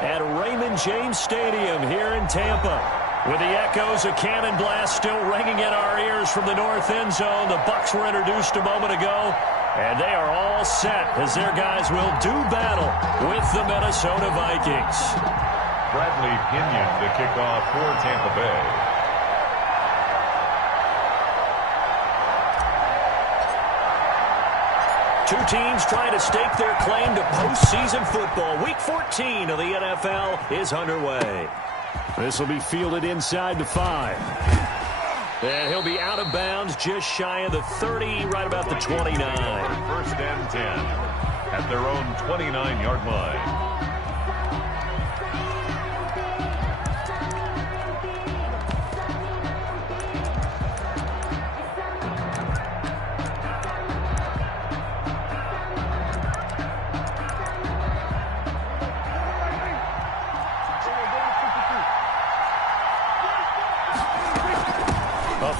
at Raymond James Stadium here in Tampa. With the echoes of cannon blast still ringing in our ears from the north end zone, the Bucs were introduced a moment ago, and they are all set as their guys will do battle with the Minnesota Vikings. Bradley Pinion to kick off for Tampa Bay. Two teams trying to stake their claim to postseason football. Week 14 of the NFL is underway. This will be fielded inside the 5. And he'll be out of bounds just shy of the 30, right about the 29. First and 10 at their own 29-yard line.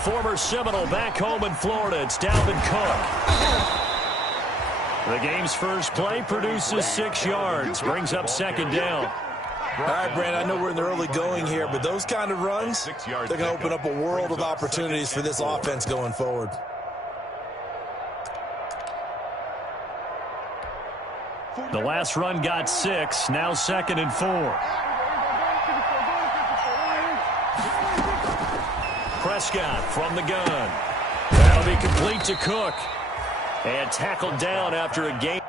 Former Seminole back home in Florida. It's Dalvin Cook. The game's first play produces 6 yards. Brings up second down. All right, Brandon, I know we're in the early going here, but those kind of runs, they're going to open up a world of opportunities for this offense going forward. The last run got 6. Now second and 4. Prescott from the gun. That'll be complete to Cook. And tackled down after a gain.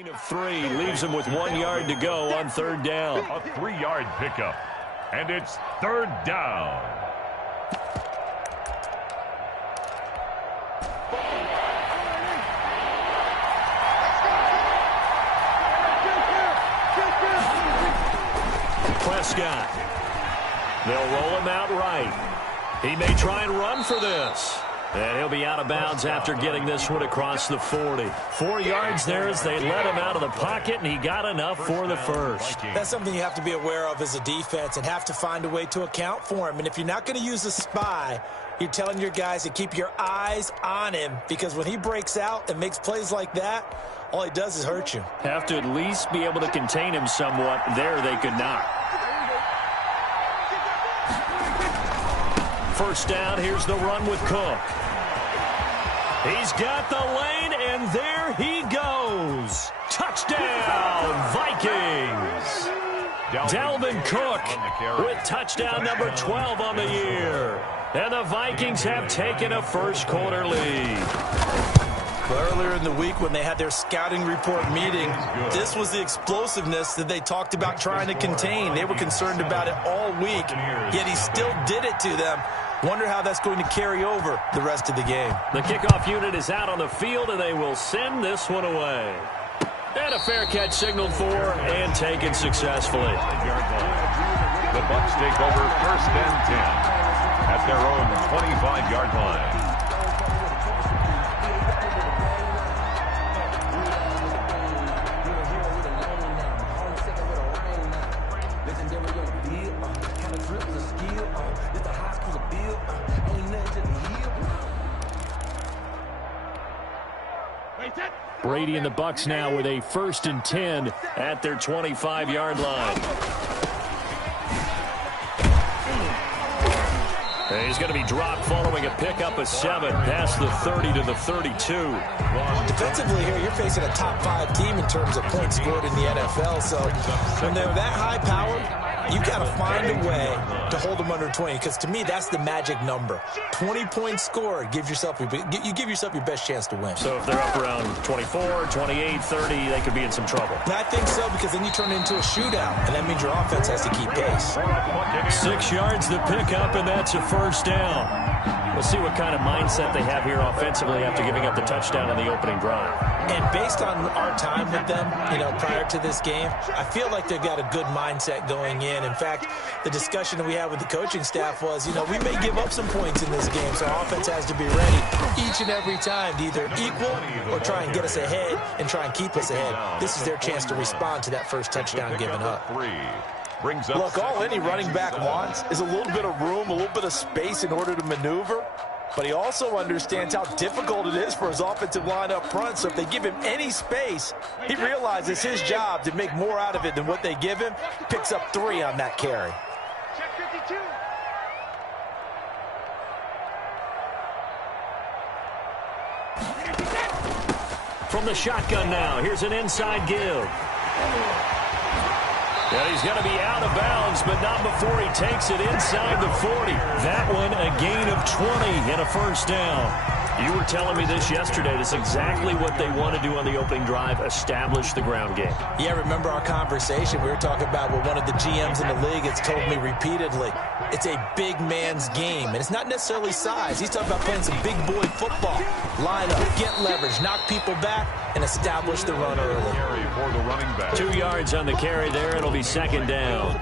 Of 3 leaves him with 1 yard to go on third down. A 3-yard pickup, and it's third down. Prescott. They'll roll him out right. He may try and run for this. And he'll be out of bounds after getting this one across the 40. 4 yards there as they let him out of the pocket, and he got enough for the first. That's something you have to be aware of as a defense and have to find a way to account for him. And if you're not going to use a spy, you're telling your guys to keep your eyes on him, because when he breaks out and makes plays like that, all he does is hurt you. Have to at least be able to contain him somewhat. There they could not. First down, here's the run with Cook. He's got the lane, and there he goes. Touchdown, Vikings. Dalvin Cook with touchdown number 12 on the year. And the Vikings have taken a first-quarter lead. Earlier in the week when they had their scouting report meeting, this was the explosiveness that they talked about trying to contain. They were concerned about it all week, yet he still did it to them. Wonder how that's going to carry over the rest of the game. The kickoff unit is out on the field, and they will send this one away. And a fair catch signaled for and taken successfully. The Bucs take over first and 10 at their own 25-yard line. Brady and the Bucs now with a first and 10 at their 25-yard line. And he's going to be dropped following a pickup of 7 past the 30 to the 32. Defensively here, you're facing a top 5 team in terms of points scored in the NFL. So when they're that high-powered, you got to find a way to hold them under 20, because to me, that's the magic number. 20 points scored, you give yourself your best chance to win. So if they're up around 24, 28, 30, they could be in some trouble. I think so, because then you turn it into a shootout, and that means your offense has to keep pace. 6 yards the pickup, and that's a first down. We'll see what kind of mindset they have here offensively after giving up the touchdown on the opening drive. And based on our time with them, prior to this game, I feel like they've got a good mindset going in. In fact, the discussion that we had with the coaching staff was, we may give up some points in this game, so our offense has to be ready each and every time to either equal or try and get us ahead and try and keep us ahead. This is their chance to respond to that first touchdown given up. Look, all any running back wants is a little bit of room, a little bit of space in order to maneuver. But he also understands how difficult it is for his offensive line up front. So if they give him any space, he realizes his job to make more out of it than what they give him. Picks up 3 on that carry. Check 52. From the shotgun now, here's an inside give. And he's going to be out of bounds, but not before he takes it inside the 40. That one a gain of 20 and a first down. You were telling me this yesterday. This is exactly what they want to do on the opening drive, establish the ground game. Yeah, remember our conversation? We were talking about what one of the GMs in the league has told me repeatedly. It's a big man's game, and it's not necessarily size. He's talking about playing some big boy football. Line up, get leverage, knock people back, and establish the run early. For the running back. 2 yards on the carry there. It'll be second down.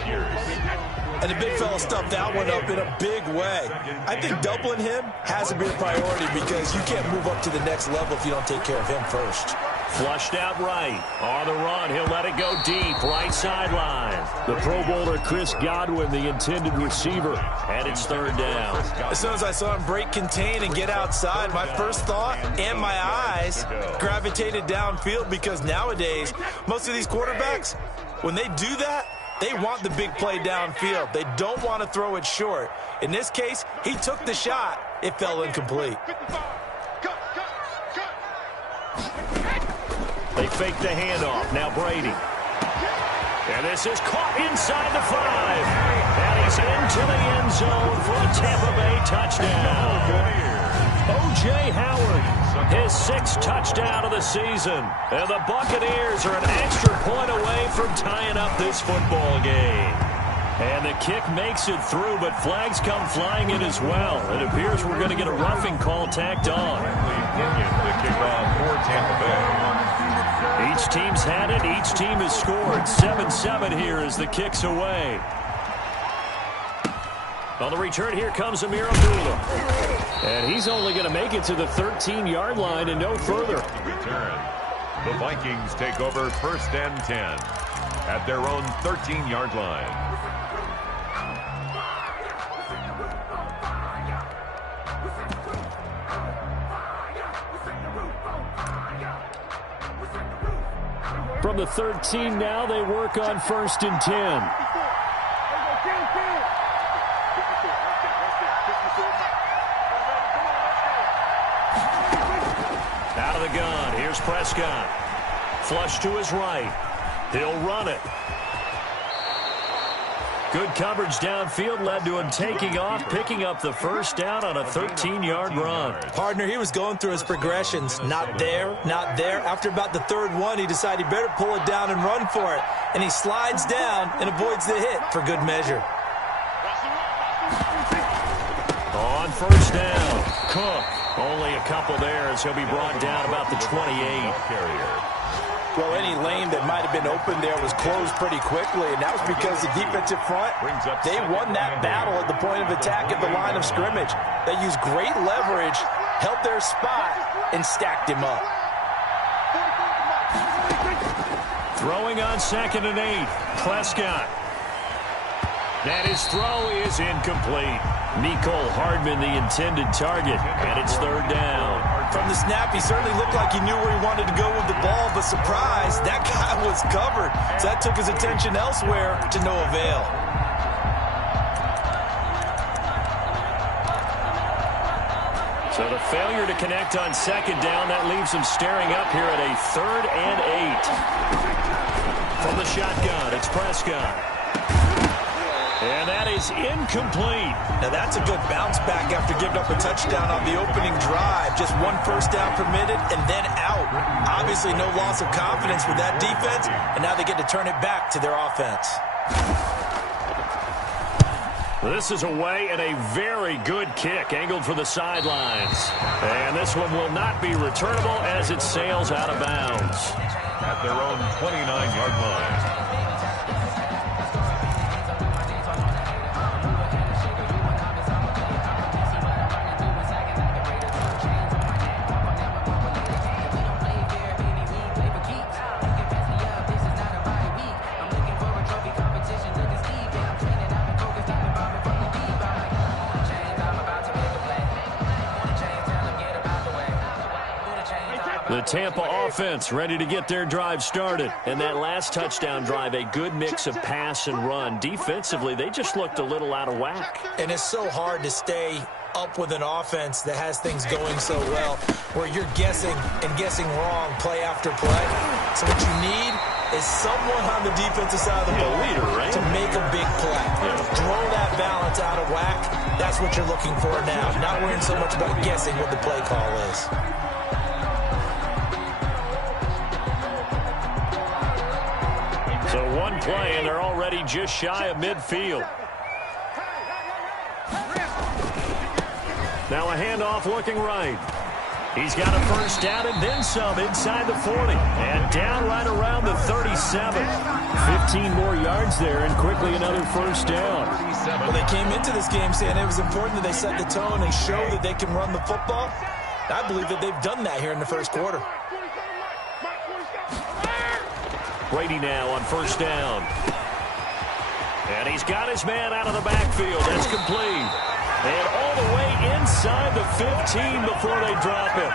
And the big fella stuffed that one up in a big way. I think doubling him has to be a priority because you can't move up to the next level if you don't take care of him first. Flushed out right. On the run, he'll let it go deep. Right sideline. The Pro Bowler Chris Godwin, the intended receiver. And it's third down. As soon as I saw him break contain and get outside, my first thought and my eyes gravitated downfield because nowadays, most of these quarterbacks, when they do that, they want the big play downfield. They don't want to throw it short. In this case, he took the shot. It fell incomplete. They fake the handoff. Now Brady. And this is caught inside the 5. And he's into the end zone for a Tampa Bay touchdown. O.J. Howard, his 6th touchdown of the season. And the Buccaneers are an extra point away from tying up this football game. And the kick makes it through, but flags come flying in as well. It appears we're going to get a roughing call tacked on. The kickoff for Tampa Bay. Each team's had it. Each team has scored. 7-7 here as the kick's away. On the return, here comes Amir Abdullah. And he's only going to make it to the 13-yard line and no further. Return. The Vikings take over 1st and 10 at their own 13-yard line. From the 13 now, they work on 1st and 10. Out of the gun, here's Prescott. Flush to his right. He'll run it. Good coverage downfield led to him taking off, picking up the first down on a 13-yard run. Partner, he was going through his progressions. Not there, not there. After about the 3rd one, he decided he better pull it down and run for it. And he slides down and avoids the hit for good measure. On 1st down, Cook. Only a couple there as he'll be brought down about the 28. Well, any lane that might have been open there was closed pretty quickly, and that was because the defensive front, they won that battle at the point of attack at the line of scrimmage. They used great leverage, held their spot, and stacked him up. Throwing on 2nd and 8, Prescott. And his throw is incomplete. Mecole Hardman, the intended target, and it's 3rd down. From the snap, he certainly looked like he knew where he wanted to go with the ball, but surprise, that guy was covered. So that took his attention elsewhere to no avail. So the failure to connect on 2nd down, that leaves him staring up here at a 3rd and 8. From the shotgun, it's Prescott. And that is incomplete. Now that's a good bounce back after giving up a touchdown on the opening drive. Just 1 first down permitted and then out. Obviously no loss of confidence with that defense, and now they get to turn it back to their offense. This is away and a very good kick angled for the sidelines. And this one will not be returnable as it sails out of bounds. At their own 29-yard line. The Tampa offense ready to get their drive started. And that last touchdown drive, a good mix of pass and run. Defensively, they just looked a little out of whack. And it's so hard to stay up with an offense that has things going so well, where you're guessing and guessing wrong play after play. So what you need is someone on the defensive side of the ball to make a big play. Throw that balance out of whack. That's what you're looking for now. Not worrying so much about guessing what the play call is. So one play, and they're already just shy of midfield. Now a handoff looking right. He's got a first down and then some inside the 40. And down right around the 37. 15 more yards there and quickly another first down. Well, they came into this game saying it was important that they set the tone and show that they can run the football. I believe that they've done that here in the first quarter. Brady now on first down. And he's got his man out of the backfield. That's complete. And all the way inside the 15 before they drop him.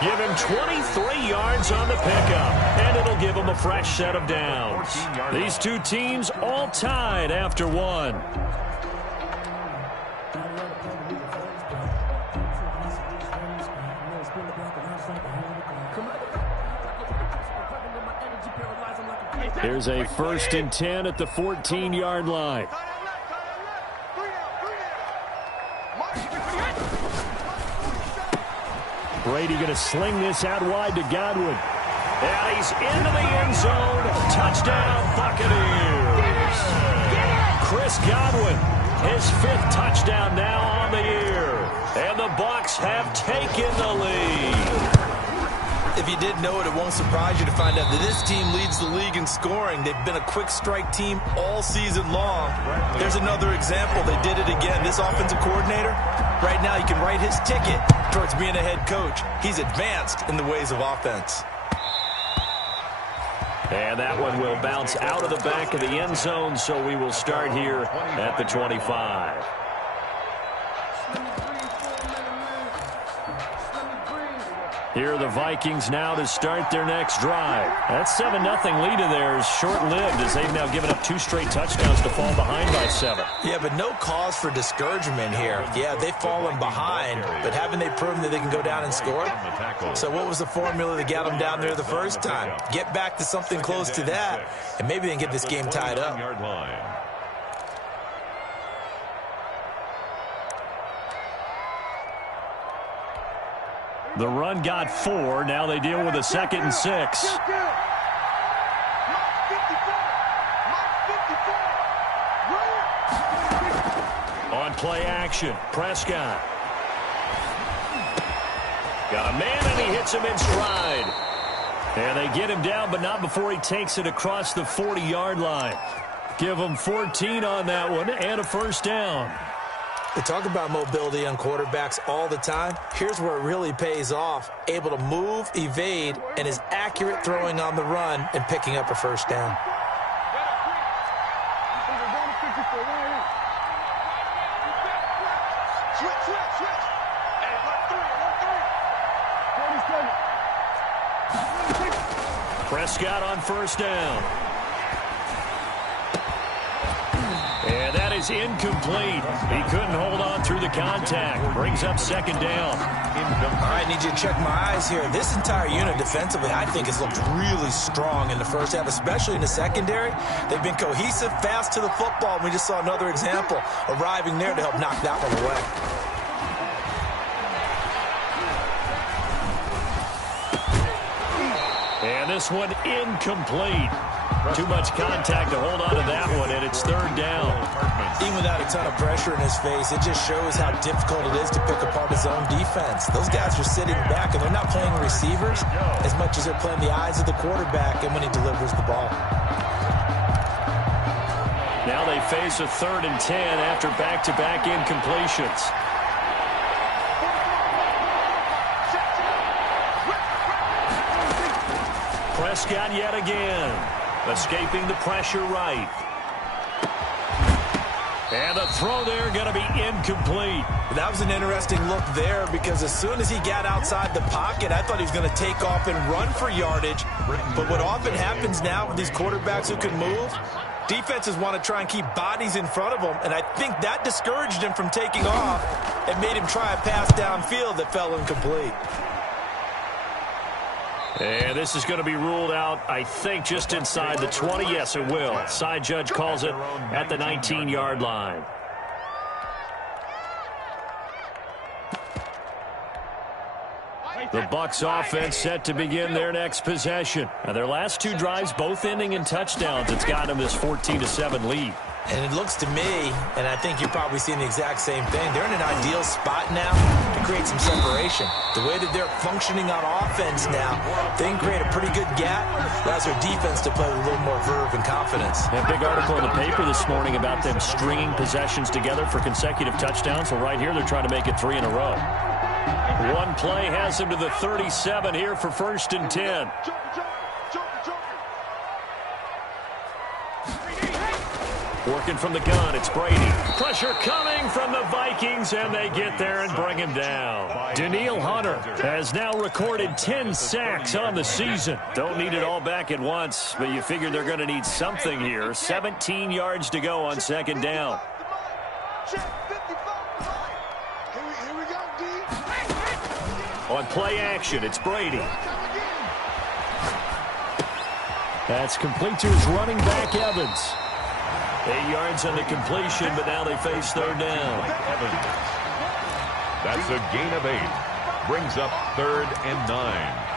Give him 23 yards on the pickup. And it'll give him a fresh set of downs. These two teams all tied after one. Here's a 1st and 10 at the 14-yard line. Brady going to sling this out wide to Godwin. And he's into the end zone. Touchdown, Buccaneers. Chris Godwin, his 5th touchdown now on the year. And the Bucs have taken the lead. If you didn't know it, it won't surprise you to find out that this team leads the league in scoring. They've been a quick strike team all season long. There's another example. They did it again. This offensive coordinator, right now you can write his ticket towards being a head coach. He's advanced in the ways of offense. And that one will bounce out of the back of the end zone, so we will start here at the 25. Here are the Vikings now to start their next drive. That 7-0 lead of theirs short-lived as they've now given up 2 straight touchdowns to fall behind by 7. Yeah, but no cause for discouragement here. Yeah, they've fallen behind, but haven't they proven that they can go down and score? So what was the formula that got them down there the first time? Get back to something close to that, and maybe they can get this game tied up. The run got 4. Now they deal with a 2nd and 6. On play action, Prescott. Got a man, and he hits him in stride. And they get him down, but not before he takes it across the 40-yard line. Give him 14 on that one and a first down. They talk about mobility on quarterbacks all the time. Here's where it really pays off. Able to move, evade, and is accurate throwing on the run and picking up a first down. Prescott on first down. And that is incomplete. He couldn't hold on through the contact. Brings up 2nd down. All right, need you to check my eyes here. This entire unit defensively, I think, has looked really strong in the first half, especially in the secondary. They've been cohesive, fast to the football. We just saw another example arriving there to help knock that one away. And this one incomplete. Too much contact to hold on to that one, and it's 3rd down. Even without a ton of pressure in his face, it just shows how difficult it is to pick apart his own defense. Those guys are sitting back, and they're not playing receivers as much as they're playing the eyes of the quarterback and when he delivers the ball. Now they face a 3rd and 10 after back-to-back incompletions. Prescott yet again, escaping the pressure right. And the throw there going to be incomplete. That was an interesting look there because as soon as he got outside the pocket, I thought he was going to take off and run for yardage. But what often happens now with these quarterbacks who can move, defenses want to try and keep bodies in front of them, and I think that discouraged him from taking off and made him try a pass downfield that fell incomplete. And this is going to be ruled out, I think, just inside the 20. Yes, it will. Side judge calls it at the 19-yard line. The Bucs offense set to begin their next possession. Now, their last 2 drives, both ending in touchdowns. It's got them this 14-7 lead. And it looks to me, and I think you're probably seeing the exact same thing, they're in an ideal spot now to create some separation. The way that they're functioning on offense now, they can create a pretty good gap. Allows their defense to play with a little more verve and confidence. A big article in the paper this morning about them stringing possessions together for consecutive touchdowns. Well, right here, they're trying to make it 3 in a row. One play has them to the 37 here for 1st and 10. Working from the gun, it's Brady. Pressure coming from the Vikings, and they get there and bring him down. Danielle Hunter has now recorded 10 sacks on the season. Don't need it all back at once, but you figure they're going to need something here. 17 yards to go on 2nd down. On play action, it's Brady. That's complete to his running back, Evans. 8 yards on the completion, but now they face 3rd down. Evans. That's a gain of 8. Brings up 3rd and 9.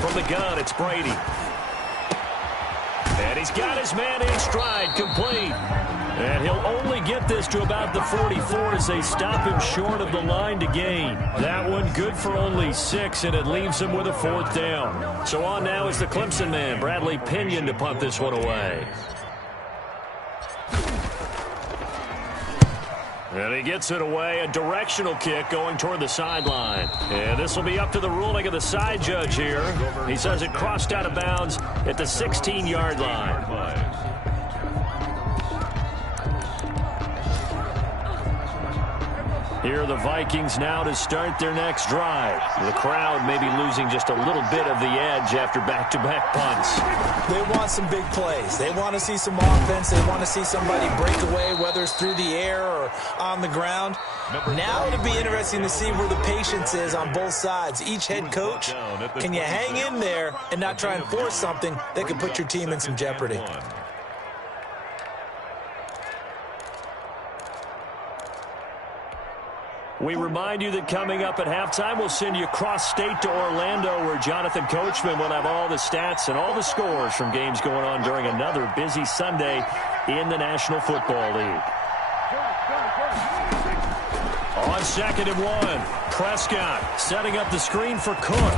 From the gun, it's Brady. And he's got his man in stride, complete. And he'll only get this to about the 44 as they stop him short of the line to gain. That one good for only 6, and it leaves him with a 4th down. So on now is the Clemson man, Bradley Pinion, to punt this one away. And he gets it away, a directional kick going toward the sideline. And this will be up to the ruling of the side judge here. He says it crossed out of bounds at the 16-yard line. Here are the Vikings now to start their next drive. The crowd may be losing just a little bit of the edge after back-to-back punts. They want some big plays. They want to see some offense. They want to see somebody break away, whether it's through the air or on the ground. Now it'll be interesting to see where the patience is on both sides. Each head coach, can you hang in there and not try and force something that could put your team in some jeopardy? We remind you that coming up at halftime, we'll send you cross-state to Orlando, where Jonathan Coachman will have all the stats and all the scores from games going on during another busy Sunday in the National Football League. On 2nd and 1, Prescott setting up the screen for Cook.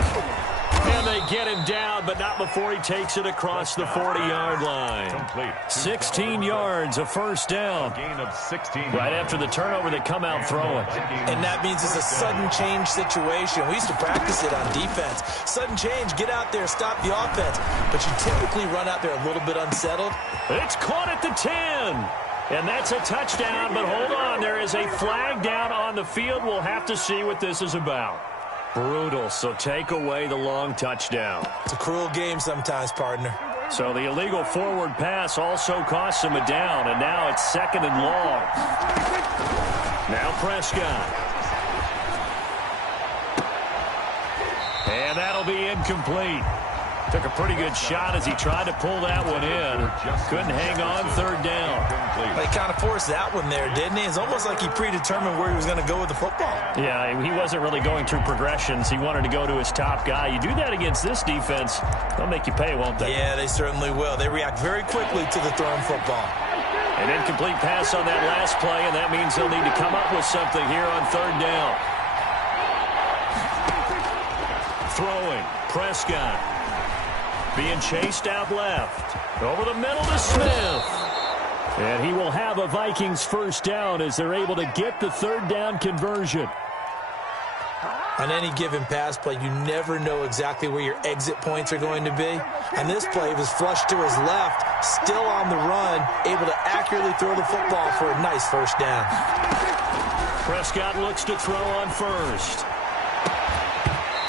And they get him down, but not before he takes it across the 40-yard line. Complete. 16 yards, a 1st down. Gain of 16. Right after the turnover, they come out throwing. And that means it's a sudden change situation. We used to practice it on defense. Sudden change, get out there, stop the offense. But you typically run out there a little bit unsettled. It's caught at the 10. And that's a touchdown, but hold on. There is a flag down on the field. We'll have to see what this is about. Brutal, so take away the long touchdown. It's a cruel game sometimes, partner. So the illegal forward pass also costs him a down, and now it's 2nd and long. Now Prescott. And that'll be incomplete. Took a pretty good shot as he tried to pull that one in. Couldn't hang on third down. He kind of forced that one there, didn't he? It's almost like he predetermined where he was going to go with the football. Yeah, he wasn't really going through progressions. He wanted to go to his top guy. You do that against this defense, they'll make you pay, won't they? Yeah, they certainly will. They react very quickly to the thrown football. An incomplete pass on that last play, and that means they'll need to come up with something here on third down. Throwing, Prescott. Being chased out left. Over the middle to Smith. And he will have a Vikings first down as they're able to get the third down conversion. On any given pass play, you never know exactly where your exit points are going to be. And this play was flushed to his left, still on the run, able to accurately throw the football for a nice first down. Prescott looks to throw on first.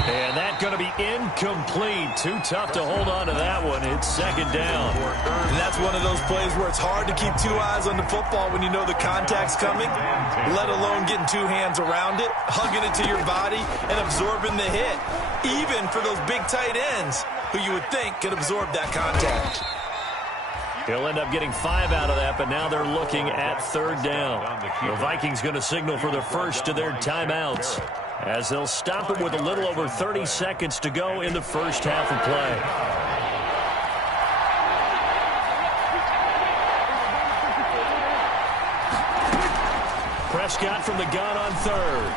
And that's going to be incomplete. Too tough to hold on to that one. It's second down. And that's one of those plays where it's hard to keep two eyes on the football when you know the contact's coming, let alone getting two hands around it, hugging it to your body, and absorbing the hit, even for those big tight ends who you would think could absorb that contact. He'll end up getting 5 out of that, but now they're looking at third down. The Vikings going to signal for the first of their timeouts, as they'll stop it with a little over 30 seconds to go in the first half of play. Prescott from the gun on third.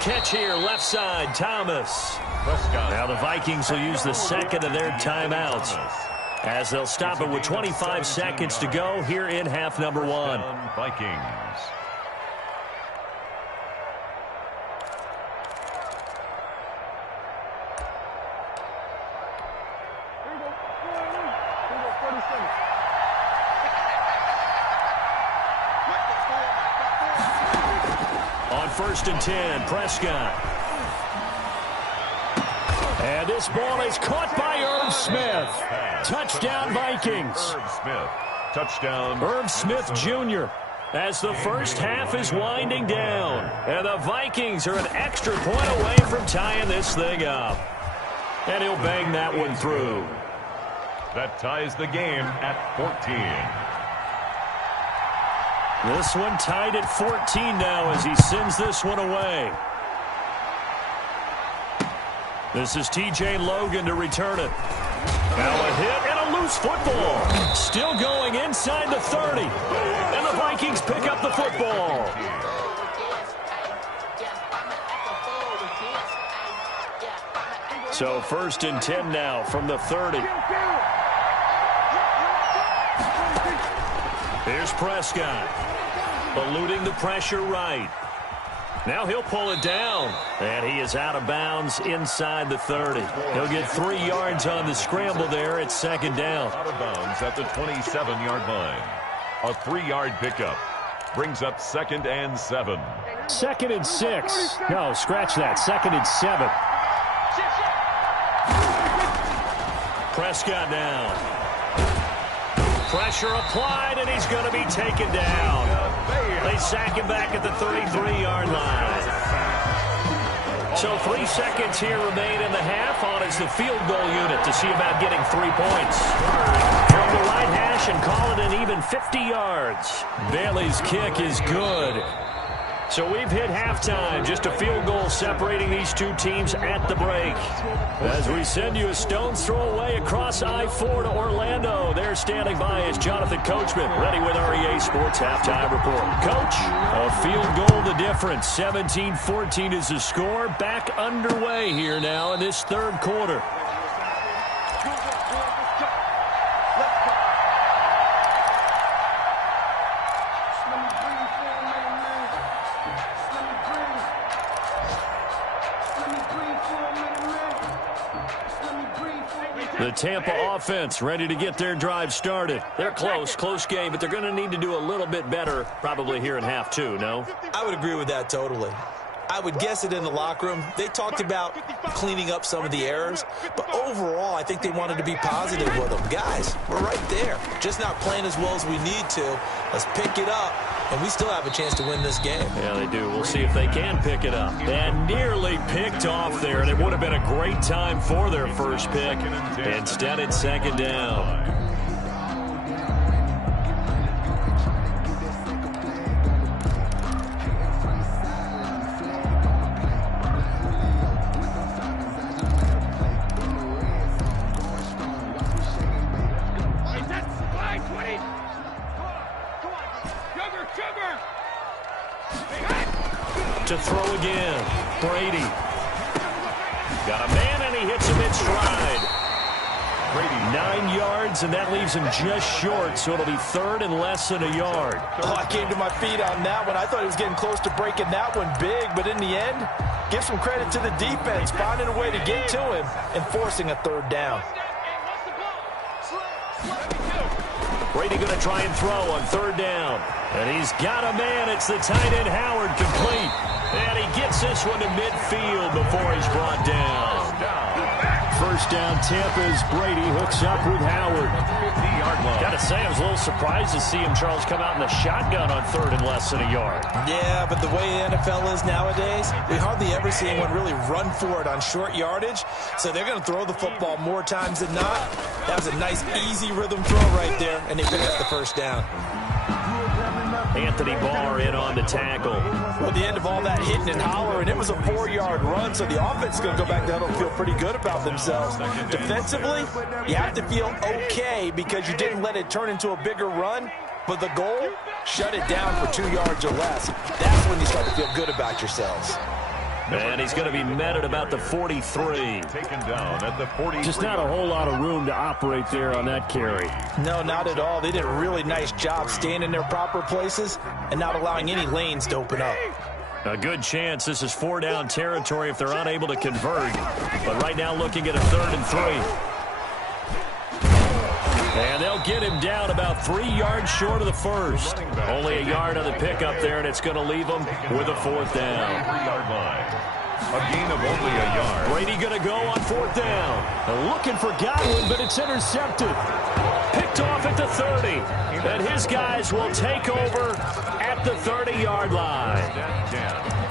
Catch here, left side, Thomas. Now the Vikings will use the second of their timeouts, as they'll stop it with 25 seconds to go here in half number one. Vikings. On 1st and 10, Prescott. And this ball is caught by Irv Smith. Touchdown, Vikings. Irv Smith. Touchdown. Irv Smith Jr. as the first half is winding down. And the Vikings are an extra point away from tying this thing up. And he'll bang that one through. That ties the game at 14. This one tied at 14 now as he sends this one away. This is TJ Logan to return it. Now a hit and a loose football. Still going inside the 30. And the Vikings pick up the football. So 1st and 10 now from the 30. Here's Prescott. Eluding the pressure right. Now he'll pull it down. And he is out of bounds inside the 30. He'll get 3 yards on the scramble there at second down. Out of bounds at the 27-yard line. A 3-yard pickup. Brings up 2nd and 7. 2nd and 6. No, scratch that. 2nd and 7. Prescott down. Pressure applied, and he's going to be taken down. They sack him back at the 33-yard line. So 3 seconds here remain in the half. On is the field goal unit to see about getting 3 points. From the right hash and call it an even 50 yards. Bailey's kick is good. So we've hit halftime. Just a field goal separating these two teams at the break. As we send you a stone's throw away across I-4 to Orlando. There standing by is Jonathan Coachman, ready with our EA Sports Halftime Report. Coach, a field goal the difference. 17-14 is the score. Back underway here now in this third quarter. The Tampa offense ready to get their drive started. They're close game, but they're going to need to do a little bit better probably here in half two, no? I would agree with that totally. I would guess it in the locker room. They talked about cleaning up some of the errors, but overall, I think they wanted to be positive with them. Guys, we're right there. Just not playing as well as we need to. Let's pick it up and we still have a chance to win this game. Yeah, they do. We'll see if they can pick it up. And nearly picked off there, and it would have been a great time for their first pick. Instead, it's second down. To throw again. Brady. Got a man, and he hits him in stride. Brady, 9 yards, and that leaves him just short, so it'll be third and less than a yard. Oh, I came to my feet on that one. I thought he was getting close to breaking that one big, but in the end, give some credit to the defense, finding a way to get to him and forcing a third down. Brady going to try and throw on third down. And he's got a man. It's the tight end Howard, complete. And he gets this one to midfield before he's brought down. First down Tampa as Brady hooks up with Howard. 50-yard line. Got to say, I was a little surprised to see him, Charles, come out in the shotgun on third and less than a yard. Yeah, but the way the NFL is nowadays, we hardly ever see anyone really run for it on short yardage. So they're going to throw the football more times than not. That was a nice, easy rhythm throw right there, and they pick up the first down. Anthony Barr in on the tackle. Well, at the end of all that hitting and hollering, it was a 4-yard run, so the offense is going to go back down and feel pretty good about themselves. Defensively, you have to feel okay because you didn't let it turn into a bigger run, but the goal, shut it down for 2 yards or less. That's when you start to feel good about yourselves. And he's going to be met at about the 43. Taken down at the 43. Just not a whole lot of room to operate there on that carry. No, not at all. They did a really nice job staying in their proper places and not allowing any lanes to open up. A good chance this is 4-down territory if they're unable to convert. But right now looking at a 3rd and 3. And they'll get him down about 3 yards short of the first. Only a yard on the pickup there, and it's going to leave him with a 4th down. 3-yard line. A gain of only a yard. Brady going to go on 4th down. They're looking for Godwin, but it's intercepted. Picked off at the 30. And his guys will take over at the 30-yard line.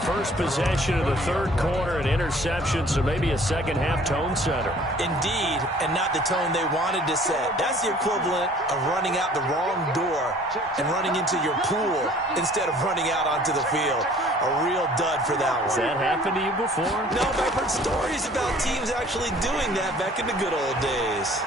First possession of the third quarter, an interception, so maybe a second-half tone setter. Indeed, and not the tone they wanted to set. That's the equivalent of running out the wrong door and running into your pool instead of running out onto the field. A real dud for that one. Has that happened to you before? No, but I've heard stories about teams actually doing that back in the good old days.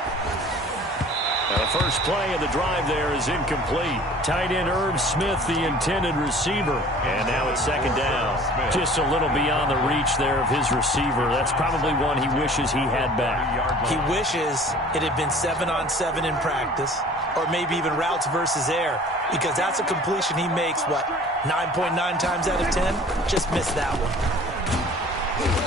The first play of the drive there is incomplete. Tight end Irv Smith, the intended receiver. And now it's second down. Just a little beyond the reach there of his receiver. That's probably one he wishes he had back. He wishes it had been 7-on-7 in practice, or maybe even routes versus air, because that's a completion he makes, 9.9 times out of 10? Just missed that one.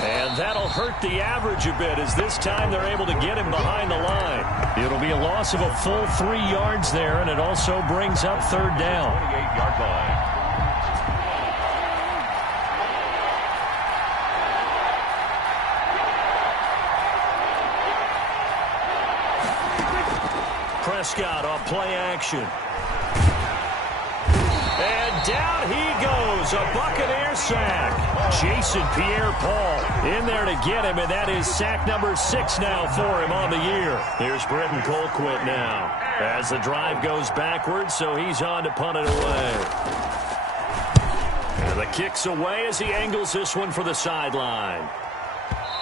And that'll hurt the average a bit as this time they're able to get him behind the line. It'll be a loss of a full 3 yards there, and it also brings up 3rd down. 28-yard line. Prescott off play action. And down he goes, a Buccaneer sack. Jason Pierre-Paul in there to get him, and that is sack number 6 now for him on the year. Here's Brenton Colquitt now as the drive goes backwards, so he's on to punt it away. And the kick's away as he angles this one for the sideline.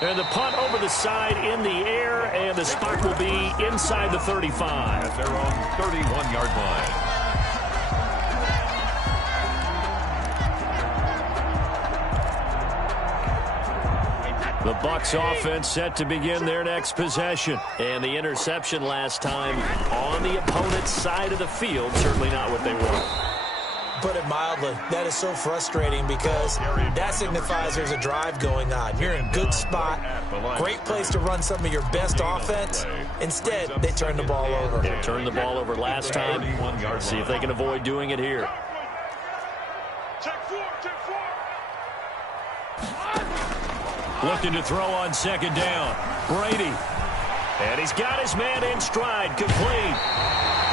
And the punt over the side in the air, and the spot will be inside the 35. At their own 31-yard line. The Bucs offense set to begin their next possession. And the interception last time on the opponent's side of the field. Certainly not what they want. Put it mildly, that is so frustrating because that signifies there's a drive going on. You're in a good spot, great place to run some of your best offense. Instead, they turn the ball over. They turned the ball over last time. See if they can avoid doing it here. Looking to throw on second down. Brady. And he's got his man in stride, complete.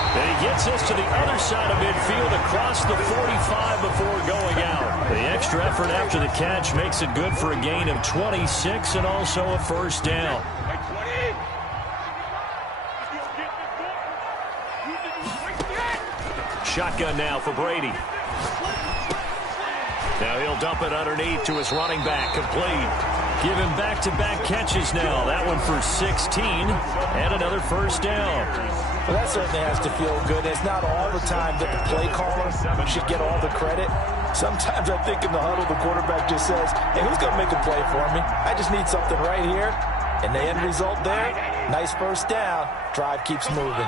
And he gets this to the other side of midfield across the 45. 5 before going out. The extra effort after the catch makes it good for a gain of 26 and also a first down. Shotgun now for Brady. Now he'll dump it underneath to his running back. Complete. Give him back-to-back catches now. That one for 16 and another first down. Well, that certainly has to feel good. It's not all the time that the play caller should get all the credit. Sometimes I think in the huddle, the quarterback just says, hey, who's going to make a play for me? I just need something right here. And the end result there, nice first down. Drive keeps moving.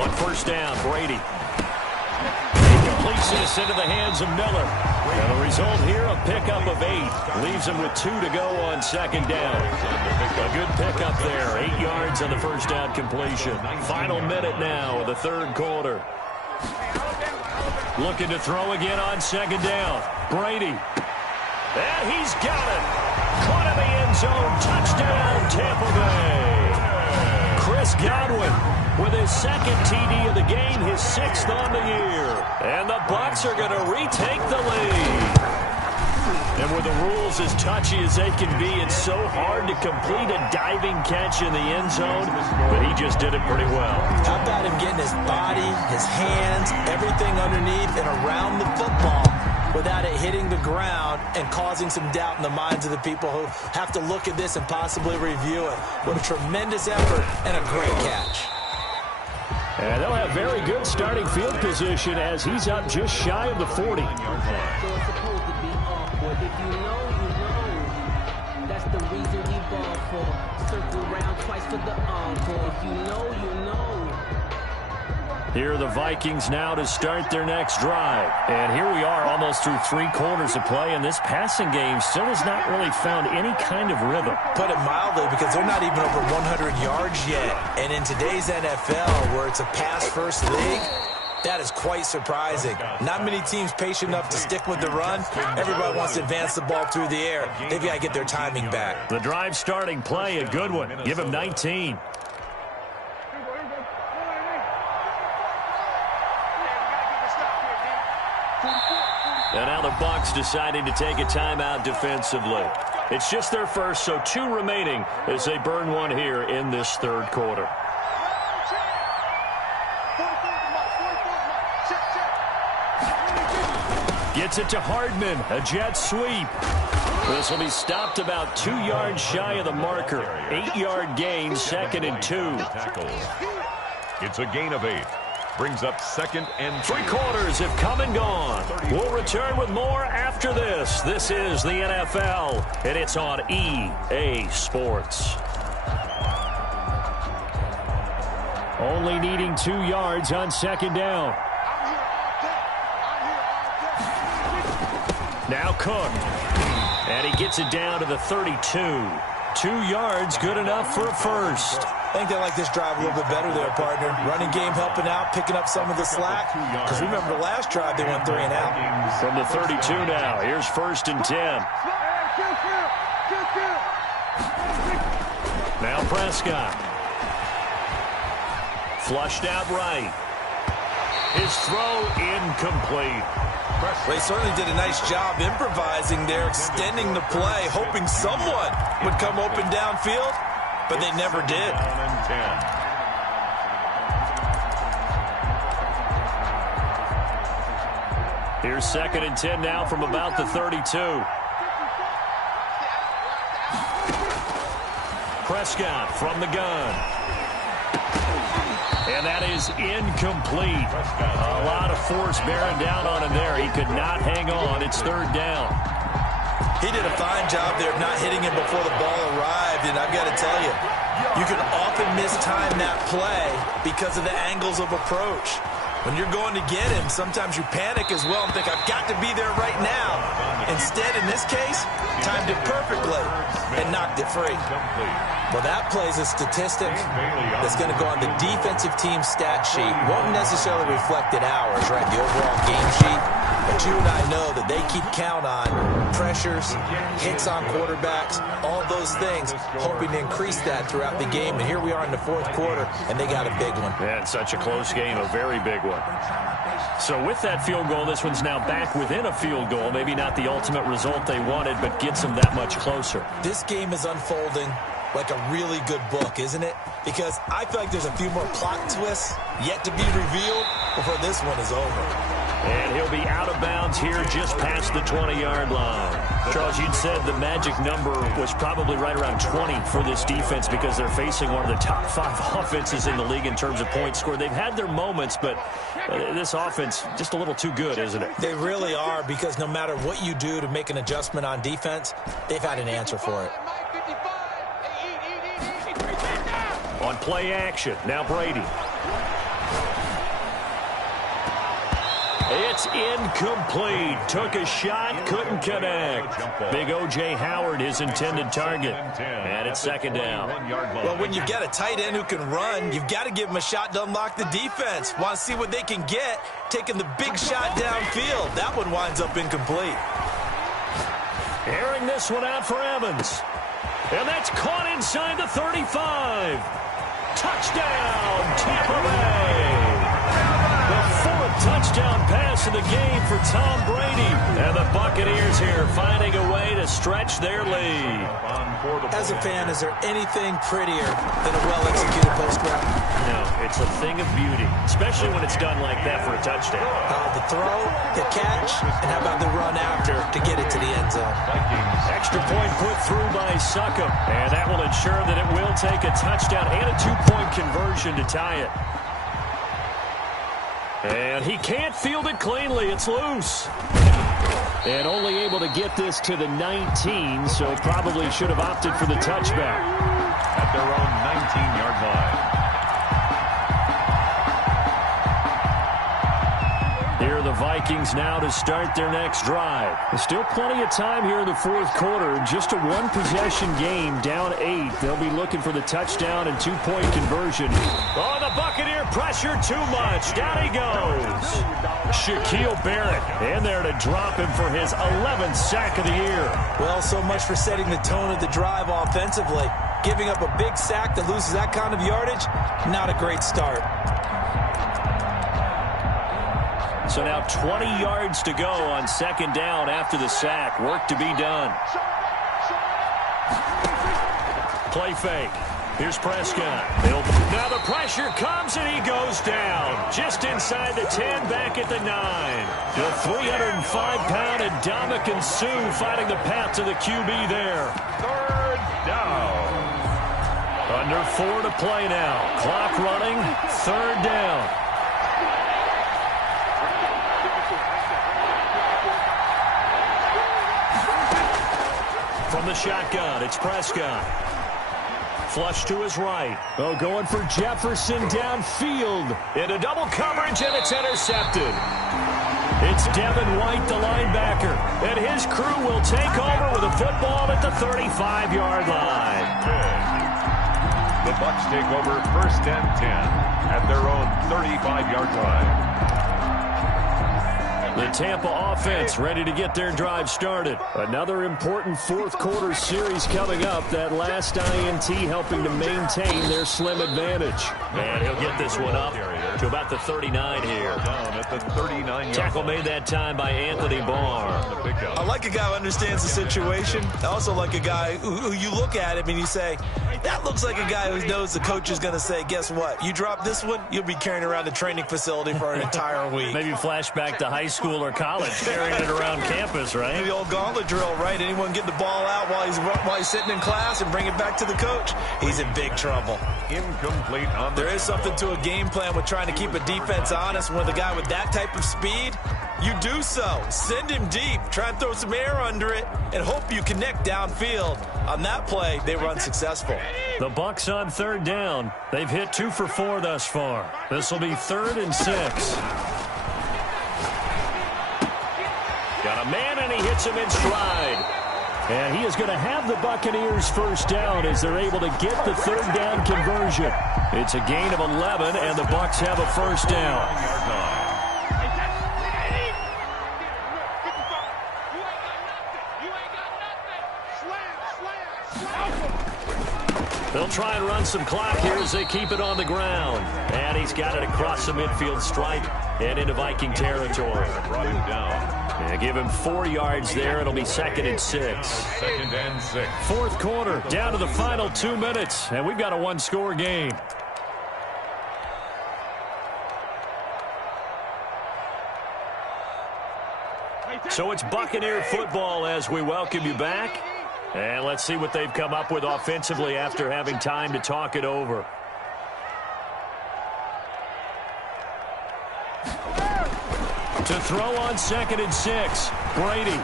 On first down, Brady. He completes this into the hands of Miller. And the result here, a pickup of 8. Leaves him with 2 to go on second down. A good pickup there. 8 yards on the first down completion. Final minute now of the third quarter. Looking to throw again on second down. Brady. And he's got it. Caught in the end zone. Touchdown, Tampa Bay. Chris Godwin with his second TD of the game, his 6th on the year. And the Bucs are going to retake the lead. And with the rules as touchy as they can be, it's so hard to complete a diving catch in the end zone, but he just did it pretty well. How about him getting his body, his hands, everything underneath and around the football without it hitting the ground and causing some doubt in the minds of the people who have to look at this and possibly review it. What a tremendous effort and a great catch. And they'll have very good starting field position as he's up just shy of the 40. So it's supposed to be awkward. If you know, you know. That's the reason we ball for. Circle round twice for the encore. If you know, you know. Here are the Vikings now to start their next drive. And here we are almost through 3 quarters of play, and this passing game still has not really found any kind of rhythm. Put it mildly, because they're not even over 100 yards yet. And in today's NFL, where it's a pass-first league, that is quite surprising. Not many teams patient enough to stick with the run. Everybody wants to advance the ball through the air. They've got to get their timing back. The drive starting play, a good one. Give him 19. And now the Bucs deciding to take a timeout defensively. It's just their first, so 2 remaining as they burn one here in this third quarter. Gets it to Hardman, a jet sweep. This will be stopped about 2 yards shy of the marker. 8-yard gain, 2nd and 2. It's a gain of 8. Brings up 2nd and 3 quarters have come and gone. We'll return with more after this. This is the NFL, and it's on EA Sports. Only needing 2 yards on second down. Now Cook. And he gets it down to the 32. 2 yards, good enough for a first. I think they like this drive a little bit better there, partner. Running game helping out, picking up some of the slack. Because remember, the last drive they went 3 and out. From the 32 now, here's 1st and 10. Now Prescott. Flushed out right. His throw incomplete. They certainly did a nice job improvising there, extending the play, hoping someone would come open downfield, but they never did. Here's 2nd and 10 now from about the 32. Prescott from the gun. And that is incomplete. A lot of force bearing down on him there. He could not hang on. It's 3rd down. He did a fine job there of not hitting him before the ball arrived. And I've got to tell you, you can often mistime that play because of the angles of approach. When you're going to get him, sometimes you panic as well and think, I've got to be there right now. Instead, in this case, timed it perfectly and knocked it free. Well, that plays a statistic that's going to go on the defensive team stat sheet. Won't necessarily reflect in ours, right, the overall game sheet. But you and I know that they keep count on pressures, hits on quarterbacks, all those things, hoping to increase that throughout the game. And here we are in the fourth quarter, and they got a big one. Yeah, it's such a close game, a very big one. So with that field goal, this one's now back within a field goal. Maybe not the ultimate result they wanted, but gets them that much closer. This game is unfolding like a really good book, isn't it? Because I feel like there's a few more plot twists yet to be revealed before this one is over. And he'll be out of bounds here just past the 20-yard line. Charles, you'd said the magic number was probably right around 20 for this defense because they're facing one of the top 5 offenses in the league in terms of points scored. They've had their moments, but this offense just a little too good, isn't it? They really are, because no matter what you do to make an adjustment on defense, they've had an answer for it. On play action, now Brady. It's incomplete. Took a shot, couldn't connect. Big O.J. Howard, his intended target. And it's second down. Well, when you've got a tight end who can run, you've got to give him a shot to unlock the defense. Want to see what they can get, taking the big shot downfield. That one winds up incomplete. Airing this one out for Evans. And that's caught inside the 35. Touchdown, Tampa Bay. The 4th touchdown pass of the game for Tom Brady. And the Buccaneers here finding a way to stretch their lead. As a fan, is there anything prettier than a well-executed post route? No, it's a thing of beauty, especially when it's done like that for a touchdown. The throw, the catch, and how about the run after to get it to the end zone? Extra point put through by Succop. And that will ensure that it will take a touchdown and a 2-point conversion to tie it. And he can't field it cleanly. It's loose. And only able to get this to the 19, so probably should have opted for the touchback. At their own 19-yard line. Here are the Vikings now to start their next drive. There's still plenty of time here in the fourth quarter. Just a one-possession game, down 8. They'll be looking for the touchdown and 2-point conversion. Oh, the Buccaneer pressure too much. Down he goes. Shaquille Barrett in there to drop him for his 11th sack of the year. Well, so much for setting the tone of the drive offensively. Giving up a big sack that loses that kind of yardage, not a great start. So now 20 yards to go on second down after the sack. Work to be done. Play fake. Here's Prescott. Now the pressure comes and he goes down. Just inside the 10, back at the 9. The 305-pound Ndamukong Suh fighting the path to the QB there. 3rd down. Under 4 to play now. Clock running. 3rd down. From the shotgun, it's Prescott. Flush to his right. Oh, going for Jefferson downfield. Into double coverage, and it's intercepted. It's Devin White, the linebacker. And his crew will take over with a football at the 35-yard line. The Bucs take over 1st and 10 at their own 35-yard line. The Tampa offense ready to get their drive started. Another important fourth quarter series coming up. That last INT helping to maintain their slim advantage. And he'll get this one up to about the 39 here. Down at the 39. Tackle made that time by Anthony Barr. I like a guy who understands the situation. I also like a guy who you look at him and you say, that looks like a guy who knows the coach is going to say, guess what? You drop this one, you'll be carrying around the training facility for an entire week. Maybe flashback to high school or college, carrying it around campus, right? Maybe the old gauntlet drill, right? Anyone get the ball out while he's sitting in class and bring it back to the coach? He's in big trouble. Incomplete on the There is something to a game plan with trying to keep a defense honest. When the guy with that type of speed, you do so. Send him deep. Try and throw some air under it and hope you connect downfield. On that play, they run successful. The Bucs on 3rd down. They've hit 2 for 4 thus far. This will be 3rd and 6. Got a man and he hits him in stride. And he is going to have the Buccaneers first down as they're able to get the third down conversion. It's a gain of 11, and the Bucs have a first down. They'll try and run some clock here as they keep it on the ground. And he's got it across the midfield stripe and into Viking territory. Brought him down. Yeah, give him 4 yards there. It'll be 2nd and 6. 2nd and 6. Fourth quarter, down to the final 2 minutes, and we've got a one-score game. So it's Buccaneer football as we welcome you back. And let's see what they've come up with offensively after having time to talk it over. To throw on 2nd and 6, Brady.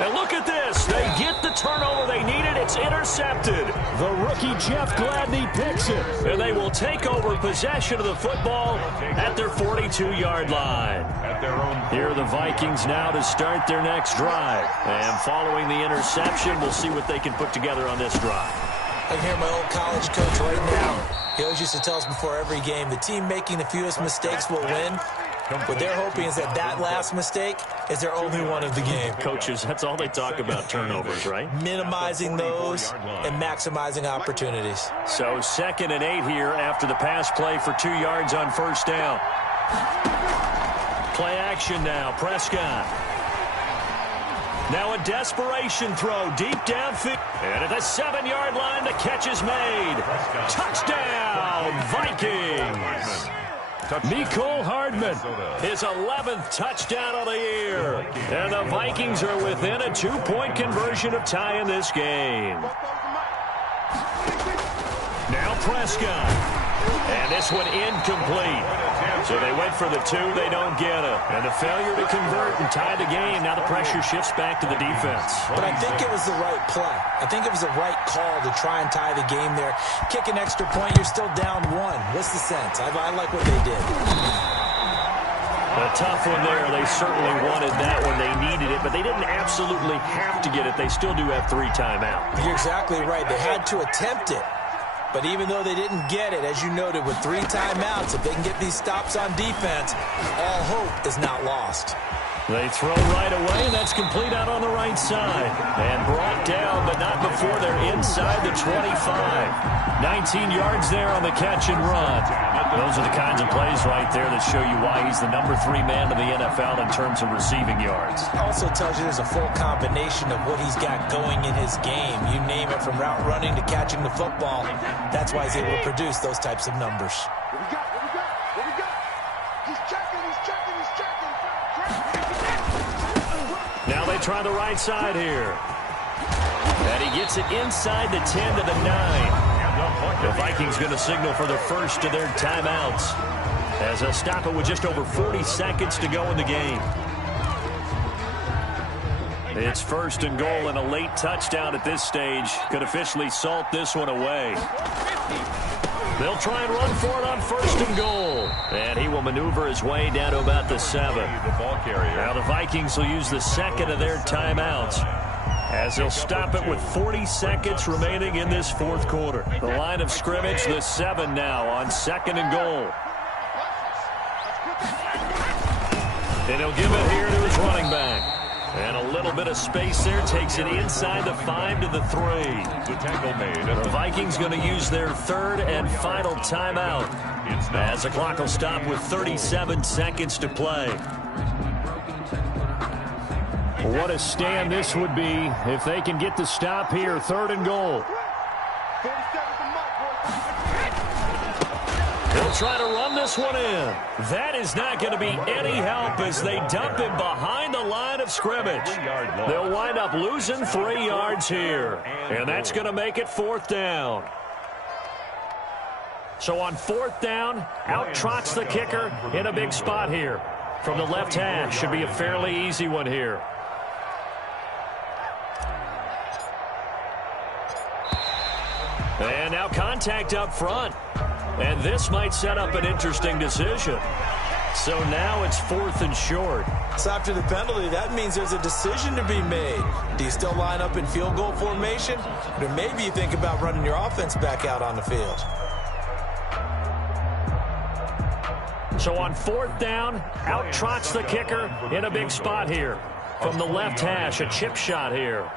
And look at this. They get the turnover they needed. It's intercepted. The rookie Jeff Gladney picks it. And they will take over possession of the football at their 42-yard line. Here are the Vikings now to start their next drive. And following the interception, we'll see what they can put together on this drive. I can hear my old college coach right now. He always used to tell us before every game, the team making the fewest mistakes will win. What they're hoping is that that last mistake is their only one of the game. Coaches, that's all they talk about, turnovers, right? Minimizing those and maximizing opportunities. So 2nd and 8 here after the pass play for 2 yards on first down. Play action now, Prescott. Now a desperation throw deep downfield. And at the 7-yard line, the catch is made. Touchdown, Vikings. Mecole Hardman, his 11th touchdown of the year. And the Vikings are within a 2-point conversion of tying this game. Now Prescott. And this one incomplete. So they went for the 2, they don't get it. And the failure to convert and tie the game, now the pressure shifts back to the defense. But I think it was the right play. I think it was the right call to try and tie the game there. Kick an extra point, you're still down 1. What's the sense? I like what they did. A tough one there. They certainly wanted that when they needed it, but they didn't absolutely have to get it. They still do have 3 timeouts. You're exactly right. They had to attempt it. But even though they didn't get it, as you noted, with 3 timeouts, if they can get these stops on defense, all hope is not lost. They throw right away, and that's complete out on the right side. And brought down, but not before they're inside the 25. 19 yards there on the catch and run. Those are the kinds of plays right there that show you why he's the number 3 man in the NFL in terms of receiving yards. Also tells you there's a full combination of what he's got going in his game. You name it, from route running to catching the football. That's why he's able to produce those types of numbers. Now they try the right side here. And he gets it inside the 10 to the 9. The Vikings going to signal for the first of their timeouts as they'll stop it with just over 40 seconds to go in the game. It's 1st and goal, and a late touchdown at this stage could officially salt this one away. They'll try and run for it on 1st and goal. And he will maneuver his way down to about the 7. Now the Vikings will use the 2nd of their timeouts as they'll stop it with 40 seconds remaining in this 4th quarter. The line of scrimmage, the 7 now on 2nd and goal. And he'll give it here to his running back. And a little bit of space there, takes it inside the 5 to the 3. The tackle made. The Vikings going to use their 3rd and final timeout as the clock will stop with 37 seconds to play. What a stand this would be if they can get the stop here. 3rd and goal. They'll try to run this one in. That is not going to be any help as they dump him behind the line of scrimmage. They'll wind up losing 3 yards here. And that's going to make it 4th down. So on 4th down, out trots the kicker in a big spot here. From the left hash, should be a fairly easy one here. And now contact up front. And this might set up an interesting decision. So now it's 4th and short. So after the penalty, that means there's a decision to be made. Do you still line up in field goal formation? Or maybe you think about running your offense back out on the field. So on 4th down, out trots the kicker in a big spot here. From the left hash, a chip shot here.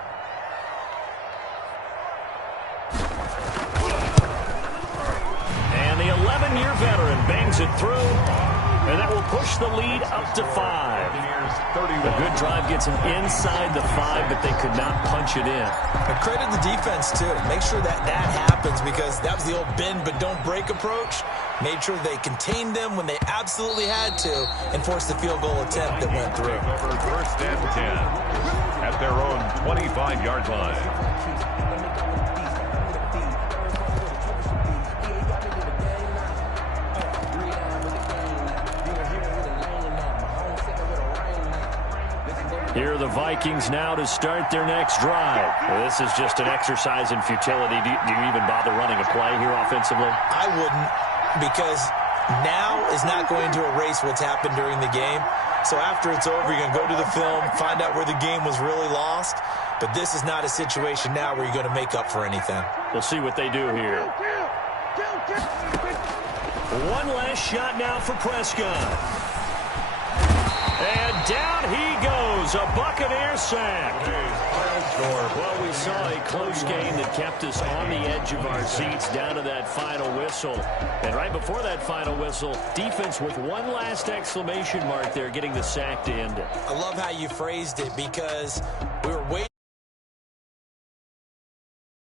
And the 11-year veteran bangs it through, and that will push the lead up to 5. A good drive gets them inside the 5, but they could not punch it in. And credit the defense, too. Make sure that happens, because that was the old bend but don't break approach. Made sure they contained them when they absolutely had to and forced the field goal attempt that went through. Over 1st and 10 at their own 25-yard line. Here are the Vikings now to start their next drive. This is just an exercise in futility. Do you even bother running a play here offensively? I wouldn't, because now is not going to erase what's happened during the game. So after it's over, you're going to go to the film, find out where the game was really lost. But this is not a situation now where you're going to make up for anything. We'll see what they do here. One last shot now for Prescott. And down he goes, a Buccaneer sack. Well, we saw a close game that kept us on the edge of our seats down to that final whistle. And right before that final whistle, defense with one last exclamation mark there, getting the sack to end it. I love how you phrased it, because we were waiting.